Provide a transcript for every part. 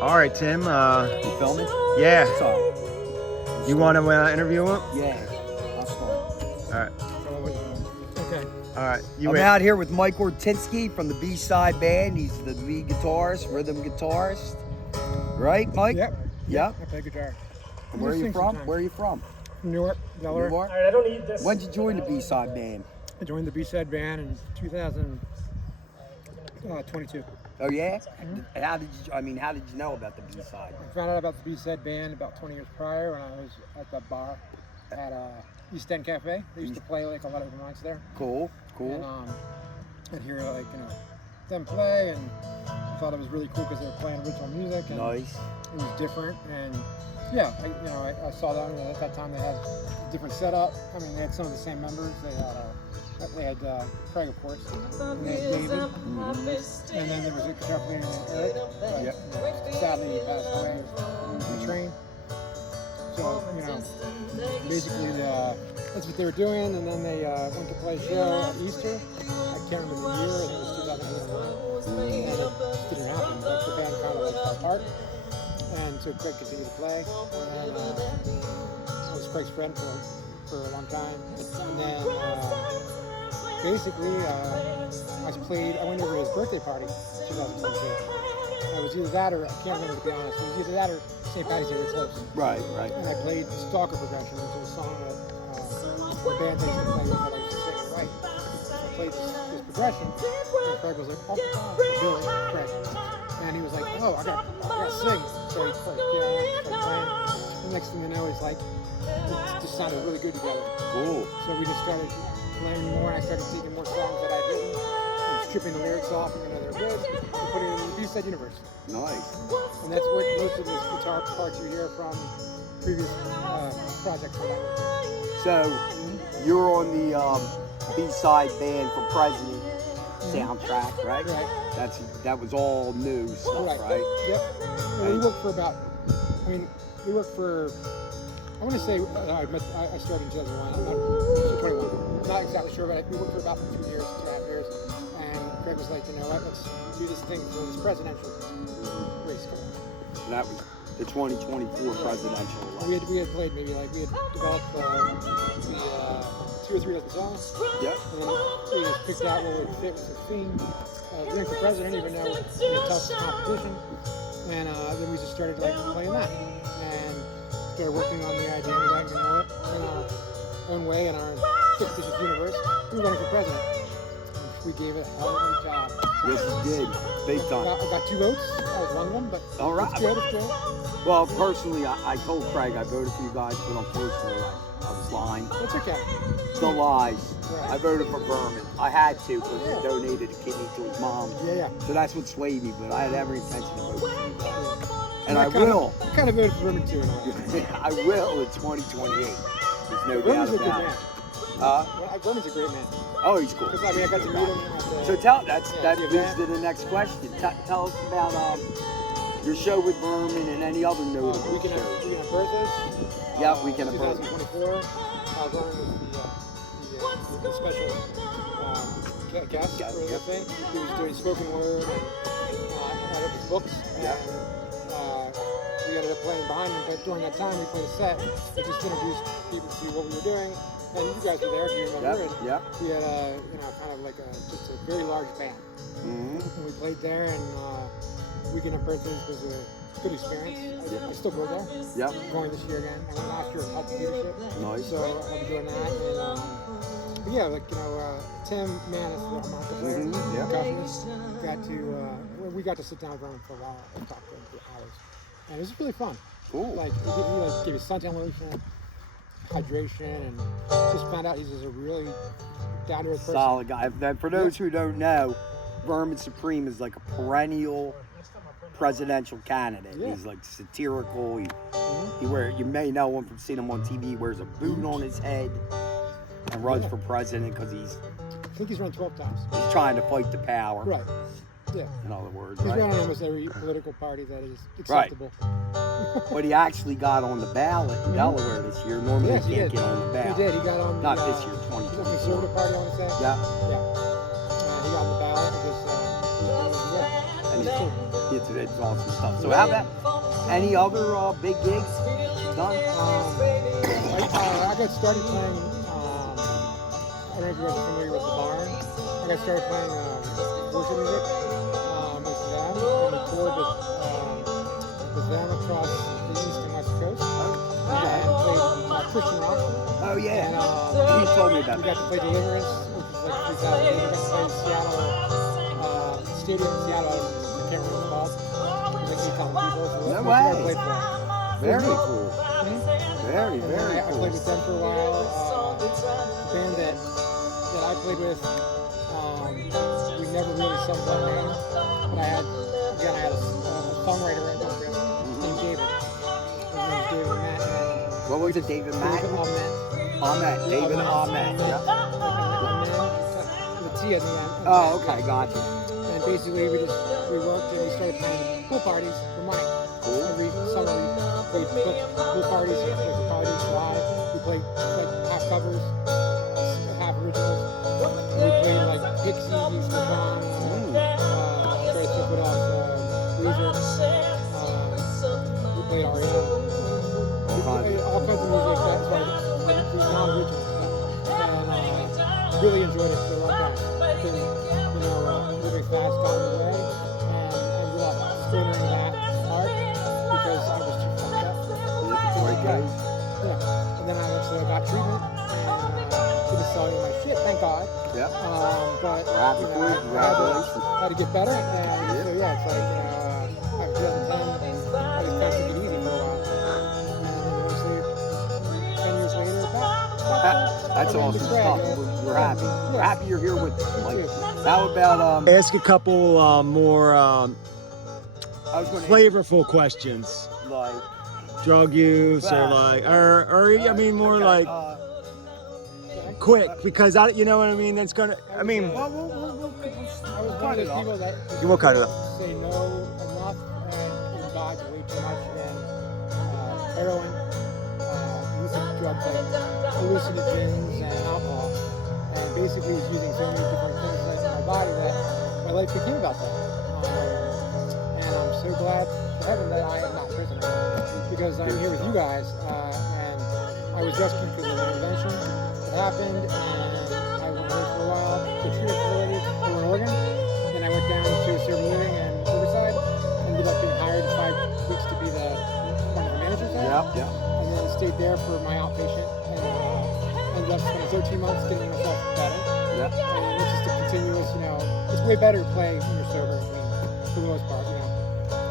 All right, Tim. You filming? Yeah. Sorry. You want to interview him? Yeah. I'll start. All right. Okay. All right. You I'm wait. out here with Mike Ortinsky from the B-Side Band. He's the lead guitarist, rhythm guitarist. Right, Mike? Yep. Yep. I play guitar. And where are you from? Where are you from? Newark, Delaware. Newark? All right, I don't need this. When did you join the B-Side Band? I joined the B-Side Band in 2022. Oh yeah? How did you know about the B-Side? I found out about the B-Side Band about 20 years prior when I was at the bar at East End Cafe. They used to play like a lot of open mics there. Cool. And I'd hear them play, and I thought it was really cool because they were playing original music and Nice. it was different. And yeah, I saw that. At that time they had a different setup. I mean, they had some of the same members. They had Craig, of course, and they had David, and then there was a guitar player named Eric. But, sadly, he passed away on the train. So basically that's what they were doing, and then they went to play a show at Easter. I can't remember the year. I think it was 2008 or 2009. And it just didn't happen. Like, the band kind of fell apart, and so Craig continued to play. And I was Craig's friend for a long time, and then. Basically, I went over to his birthday party in 2022. It was either that or, I can't remember to be honest, it was either that or St. Patty's Day, they were close. Right. And I played Stalker Progression, which is a song that the band used to play that I used to sing and write. So I played this progression, and Craig was like, oh, Billy, Craig. And he was like, oh, I gotta sing. So he played piano, started playing. The next thing you know, it's like, it just sounded really good together. Cool. So we just started playing more, and I started taking more songs that I'd written and stripping the lyrics off and they're good and putting it in the B-Side universe. Nice. And that's what most of the guitar parts you hear from previous projects that I worked on. So, you're on the B-Side Band for President soundtrack, right? Right. That was all new stuff, right? Yep. And we worked for I want to say I started in 2001. I'm not 21. I'm not exactly sure, but we worked for about 2 years, 2.5 years. And Craig was like, you know what? Let's do this thing for this presidential race coming up. And that was the 2024 presidential election. We had played we had developed 2 or 3 dozen songs. Yep. And then we just picked out what would fit with the theme. Running for president, even though it's a tough competition. And then we just started playing that. And started working on the idea of getting to know it in our own way in our fictitious universe. We were running for president. And we gave it a hell of a job. Yes, you did. Big time. I got 2 votes. I was one of them, but All right. it's good. Well, personally, I told Craig I voted for you guys, but unfortunately, I was lying. It's okay. The lies. Right. I voted for Berman. I had to because he donated a kidney to his mom. Yeah. So that's what swayed me, but I had every intention to vote for you guys. And I kinda- will. I kind of voted for Berman too. In a way. I will in 2028. There's no doubt Berman's a good about man. it. Berman's a great man. Oh, he's cool. Because I got to meet him at the... So that leads to the next question. Tell us about your show with Berman and any other notable Weekend shows. of Birthdays. Yeah, Weekend of Birthdays. 2024. I was on with the special guest for the thing. He was doing spoken word and I read his books. And we ended up playing behind him, but during that time we played a set. We just introduced people to what we were doing. And you guys were there if you remember. Yep. We had kind of like just a very large band. Mm-hmm. And we played there, and Weekend of Birthdays was a good experience. I still go there. Yep. I'm going this year again. I went last year and helped the leadership. Nice. So I'll be doing that. And but yeah, Tim Manis, the harmonica player, Yep. we got to sit down with him for a while and talk to him for hours. And it was really fun. Cool. He gave you suntan lotion, hydration, and just found out he's just a really down-to-earth person. Solid guy. For those who don't know, Berman Supreme is like a perennial presidential candidate. Yeah. He's like satirical. You may know him from seeing him on TV. He wears a boot on his head and runs for president because he's I think he's run 12 times. trying to fight the power. Right. Yeah. In other words, He's right? run on almost every political party that is acceptable. But he actually got on the ballot in Delaware this year. Normally Yes, he he can't did. get on the ballot. He did. He got on Not the, this year, the 2024. Conservative Party, I want to say. Yeah. Yeah. He got on the ballot because, And he's cool. it's awesome stuff. So how about any other big gigs done? I got started playing. I don't know if you guys are familiar with the Barn. I got started playing worship music with them, and we toured with them across the east and west coast. And played Christian rock. Oh yeah, And you told me about we that. got to play Deliverance, which is like 3,000 people. We got to play Seattle stadium in Seattle. I can't remember what it's called. It was like 8,000 people. So No that's what way. I played for. Very cool. Very, And very I cool. played with them for a while. The band that I played with, we never really settled on a name. But I had a songwriter right now named David. His name is David Matt. What was it, David Matt? David Ahmed. Ahmed. David Ahmed. Yeah. With a T at the end. Oh, okay, gotcha. And basically we worked and we started playing pool parties for money. Cool. Every summer we booked pool parties, live. We played like half covers, half originals. And we played like Pixies, The Song, Trace, what else? Weezer. We played R.E.M. We played all kinds of music that's like non-original stuff. And really enjoyed it for a long time. Because, living fast got in the way, and I ended up streaming that hard because I was too fucked up. Yeah. And then I eventually got treatment and didn't sell any of my shit, thank God. Yeah. But We're happy for you. Congratulations. had to get better, and so yeah, it's like I've done 10, I just got to take it easy for a while. And then eventually, 10 years later, That's awesome stuff. We're happy. We're happy you're here with us, Mike. How about Ask a couple more I was going to flavorful questions. like Drug use or like, or I mean more like quick because you know what I mean. That's gonna. I mean, I was one of those people that just You will cut it up. say no enough and dodge way too much and heroin, using drugs like hallucinogens and alcohol, and basically was using so many different things in my body that my life became about that. And I'm so glad to heaven that I am not a prisoner because I'm here with you guys, and I was rescued because of an intervention that happened, and I went away for a while to treatment facility over in Oregon. Then I went down to Serbian Living and Riverside, ended up being hired 5 weeks to be one of the managers there. yeah. And then stayed there for my outpatient, and ended up spending 13 months getting myself better. Yeah. And it's just a continuous, it's way better to play when you're sober, for the most part,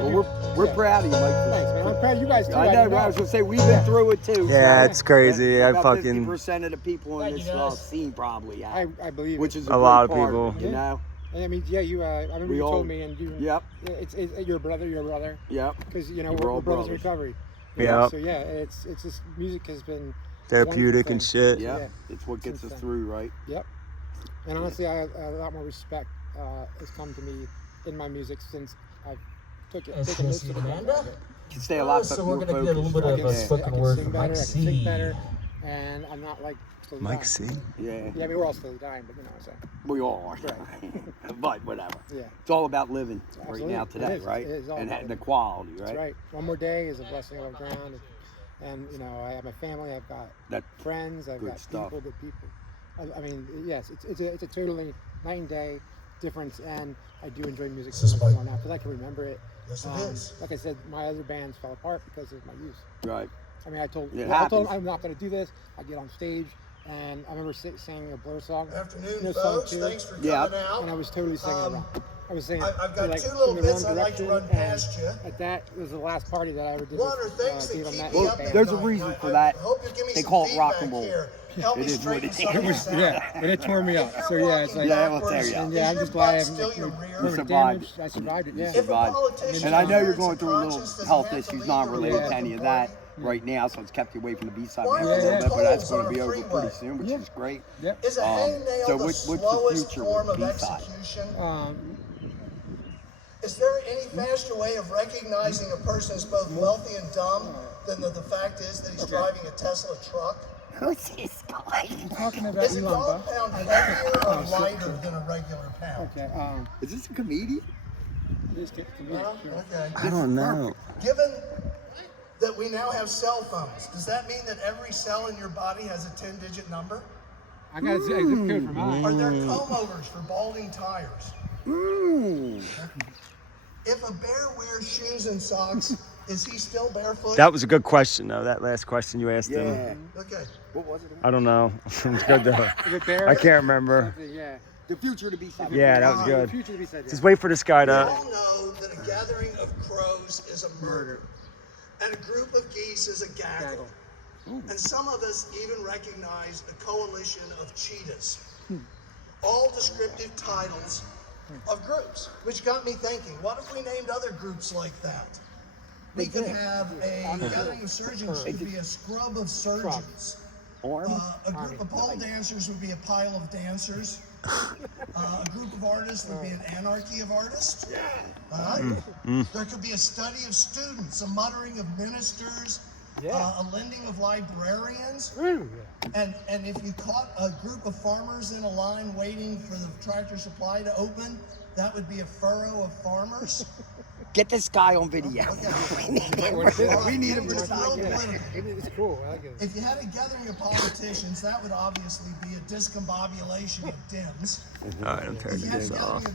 Well, we're proud of you, Mike. Thanks, man. I'm proud of you guys too. I know. I was gonna say we've been through it too. yeah, it's crazy. I About fucking 50% of the people in this scene probably have, I believe which it. is A lot of big part people. it, you know. And I mean, yeah, I remember We you all- told me, and you. Yep. It's your brother, Yep. because We're we're all brothers brothers. in recovery. Yep. So yeah, it's just music has been therapeutic and shit. Yep. Yeah. It's what gets us Since then. through, right? Yep. And honestly, a lot more respect has come to me in my music since I've taken this to the ground. You can stay a lot So more we're going to get a little focused, bit right? of a Yeah. spoken word sing from better, Mike I can sing C. better, and I'm not like slowly Mike dying. C. Yeah. Yeah, I mean we're all slowly dying, but so We all are. Right. But whatever. yeah. It's all about living right Absolutely. now It today, is. right? It is all And about the living. quality, right? That's right. One more day is a blessing above ground, and I have my family. I've got That friends. I've good got stuff. good people. I mean, yes, it's a totally night and day difference, and I do enjoy music so This is much my- more now because I can remember it. Yes, it is. Like I said, my other bands fell apart because of my use. right. I mean, I told It I told happens. them I'm not going to do this. I get on stage, and I remember singing a Blur song. Afternoon, Song folks. two, Thanks for Yeah. coming out. and I was totally singing it wrong. I was saying I've got like, two little in the bits wrong I'd like to direction, run past you. and that was the last party that I ever did. One with, are things that Dave keep Matt me and up the at band. There's a night. reason for I that. hope you give me They some call it rock and feedback roll. here. Help It me is what straighten it some is. of this out. Yeah, and it tore me up. If So you're yeah, it's like walking Yeah, I'll tell backwards, you. and is yeah, I'm your just glad I butt haven't still your been rear? survived damaged. it. I survived it. Yeah. If a survived. politician And I know you're has going a through a little conscience, does health he have to issues lead not the related way to any of the that party? right now, so it's kept you away from the B-side Why for a are little there bit, but that's tolls going on to be a over freeway? pretty soon, which Yeah. is great. Yep. Is a hangnail so the what's the slowest future form with of B-side? execution? Is there any faster way of recognizing a person is both wealthy and dumb than the fact is that he's driving a Tesla truck? Who's this guy? Talking about Is a Elon compound heavier or lighter than a regular pound? Okay. Is this a comedian? It is convenient. Well, Sure. okay. I don't know. Given that we now have cell phones, does that mean that every cell in your body has a 10-digit number? I got a zip code for mine. Are there comb overs for balding tires? If a bear wears shoes and socks, is he still barefoot? That was a good question, though. That last question you asked him. Yeah. Okay. What was it? I don't know. It's good though. Is it bear? I can't remember. Yeah. The future to be said. Yeah, that was The good. future to be said. Just wait for this guy We to. all know that a gathering of crows is a murder, and a group of geese is a gaggle. And some of us even recognize a coalition of cheetahs. All descriptive titles of groups, which got me thinking, what if we named other groups like that? We could have a gathering of surgeons would be a scrub of surgeons. A group of pole dancers would be a pile of dancers. A group of artists would be an anarchy of artists. There could be a study of students, a muttering of ministers, a lending of librarians. And if you caught a group of farmers in a line waiting for the Tractor Supply to open, that would be a furrow of farmers. Get this guy on video. Okay. We need him for the It's real podcast. political. It's cool. I like it. If you had a gathering of politicians, that would obviously be a discombobulation of Dems. All right, I'm turning If you had a this gathering off. of